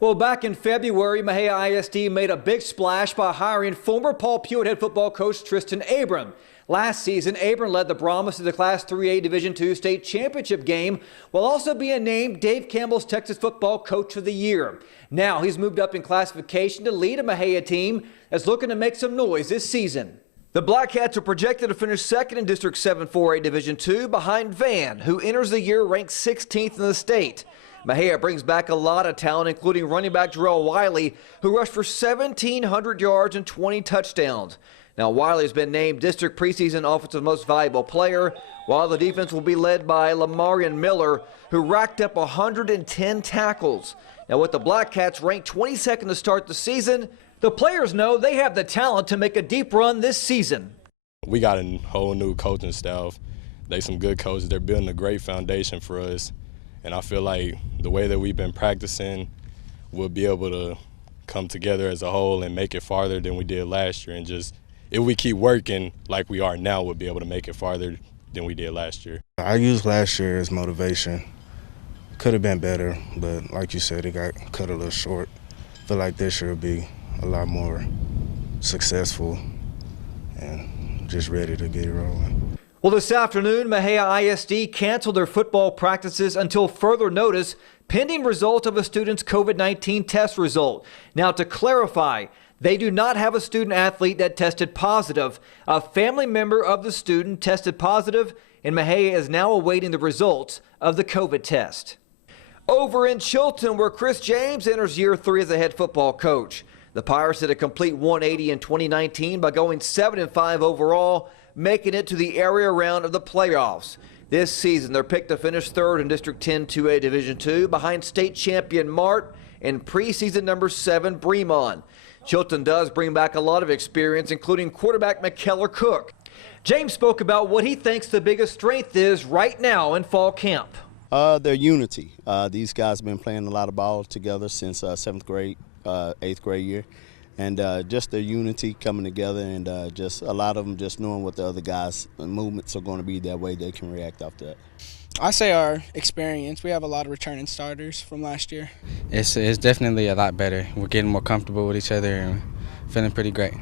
Well, back in February, Mexia ISD made a big splash by hiring former Paul Pewitt head football coach Tristan Abram. Last season, Abram led the Brahmas to the Class 3A Division II state championship game while also being named Dave Campbell's Texas Football Coach of the Year. Now he's moved up in classification to lead a Mexia team that's looking to make some noise this season. The Black Cats are projected to finish second in District 7 4A Division II behind Van, who enters the year ranked 16th in the state. Mexia brings back a lot of talent, including running back Jarrell Wiley, who rushed for 1,700 yards and 20 touchdowns. Now, Wiley has been named District Preseason Offensive Most Valuable Player, while the defense will be led by Lamarian Miller, who racked up 110 tackles. Now, with the Black Cats ranked 22nd to start the season, the players know they have the talent to make a deep run this season. We got a whole new coaching staff. They some good coaches. They're building a great foundation for us. And I feel like the way that we've been practicing, we'll be able to come together as a whole and make it farther than we did last year. And just, if we keep working like we are now, we'll be able to make it farther than we did last year. I used last year as motivation. Could have been better, but like you said, it got cut a little short. I feel like this year will be a lot more successful and just ready to get it rolling. Well, this afternoon, Mexia ISD canceled their football practices until further notice, pending result of a student's COVID-19 test result. Now, to clarify, they do not have a student athlete that tested positive. A family member of the student tested positive, and Mexia is now awaiting the results of the COVID test. Over in Chilton, where Chris James enters year 3 as a head football coach. The Pirates did a complete 180 in 2019 by going 7-5 overall, making it to the area round of the playoffs. This season, they're picked to finish third in District 10 2A Division II behind state champion Mart and preseason number 7 Bremond. Chilton does bring back a lot of experience, including quarterback McKellar Cook. James spoke about what he thinks the biggest strength is right now in fall camp. Their unity. These guys have been playing a lot of ball together since 7th grade, 8th grade year. And just their unity coming together, and just a lot of them just knowing what the other guys' movements are going to be, that way they can react off that. I say our experience. We have a lot of returning starters from last year. It's definitely a lot better. We're getting more comfortable with each other and feeling pretty great.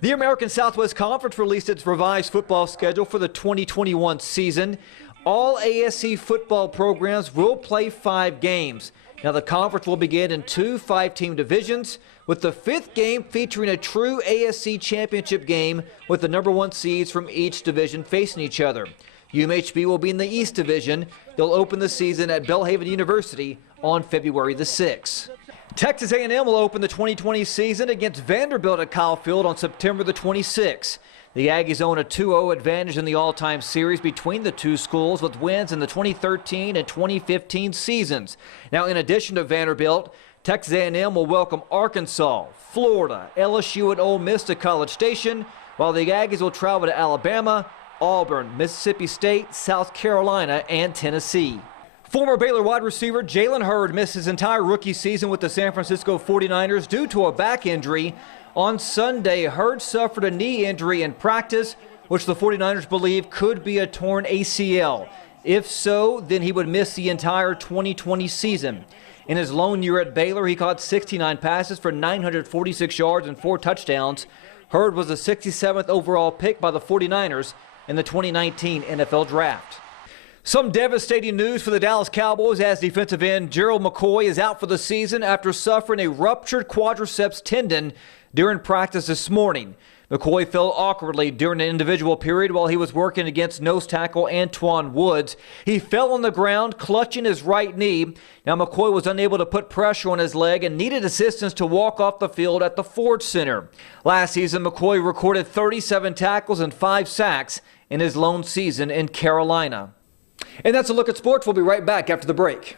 The American Southwest Conference released its revised football schedule for the 2021 season. All ASC football programs will play 5 games. Now, the conference will begin in 2 5-team divisions, with the 5th game featuring a true ASC championship game with the number 1 seeds from each division facing each other. UMHB will be in the East Division. They'll open the season at Belhaven University on February the 6th. Texas A&M will open the 2020 season against Vanderbilt at Kyle Field on September the 26th. The Aggies own a 2-0 advantage in the all-time series between the two schools, with wins in the 2013 and 2015 seasons. Now, in addition to Vanderbilt, Texas A&M will welcome Arkansas, Florida, LSU, and Ole Miss to College Station, while the Aggies will travel to Alabama, Auburn, Mississippi State, South Carolina, and Tennessee. Former Baylor wide receiver Jalen Hurd missed his entire rookie season with the San Francisco 49ers due to a back injury. On Sunday, Hurd suffered a knee injury in practice, which the 49ers believe could be a torn ACL. If so, then he would miss the entire 2020 season. In his lone year at Baylor, he caught 69 passes for 946 yards and 4 touchdowns. Hurd was the 67th overall pick by the 49ers in the 2019 NFL Draft. Some devastating news for the Dallas Cowboys as defensive end Gerald McCoy is out for the season after suffering a ruptured quadriceps tendon during practice this morning. McCoy fell awkwardly during an individual period while he was working against nose tackle Antoine Woods. He fell on the ground, clutching his right knee. Now, McCoy was unable to put pressure on his leg and needed assistance to walk off the field at the Ford Center. Last season, McCoy recorded 37 tackles and 5 sacks in his lone season in Carolina. And that's a look at sports. We'll be right back after the break.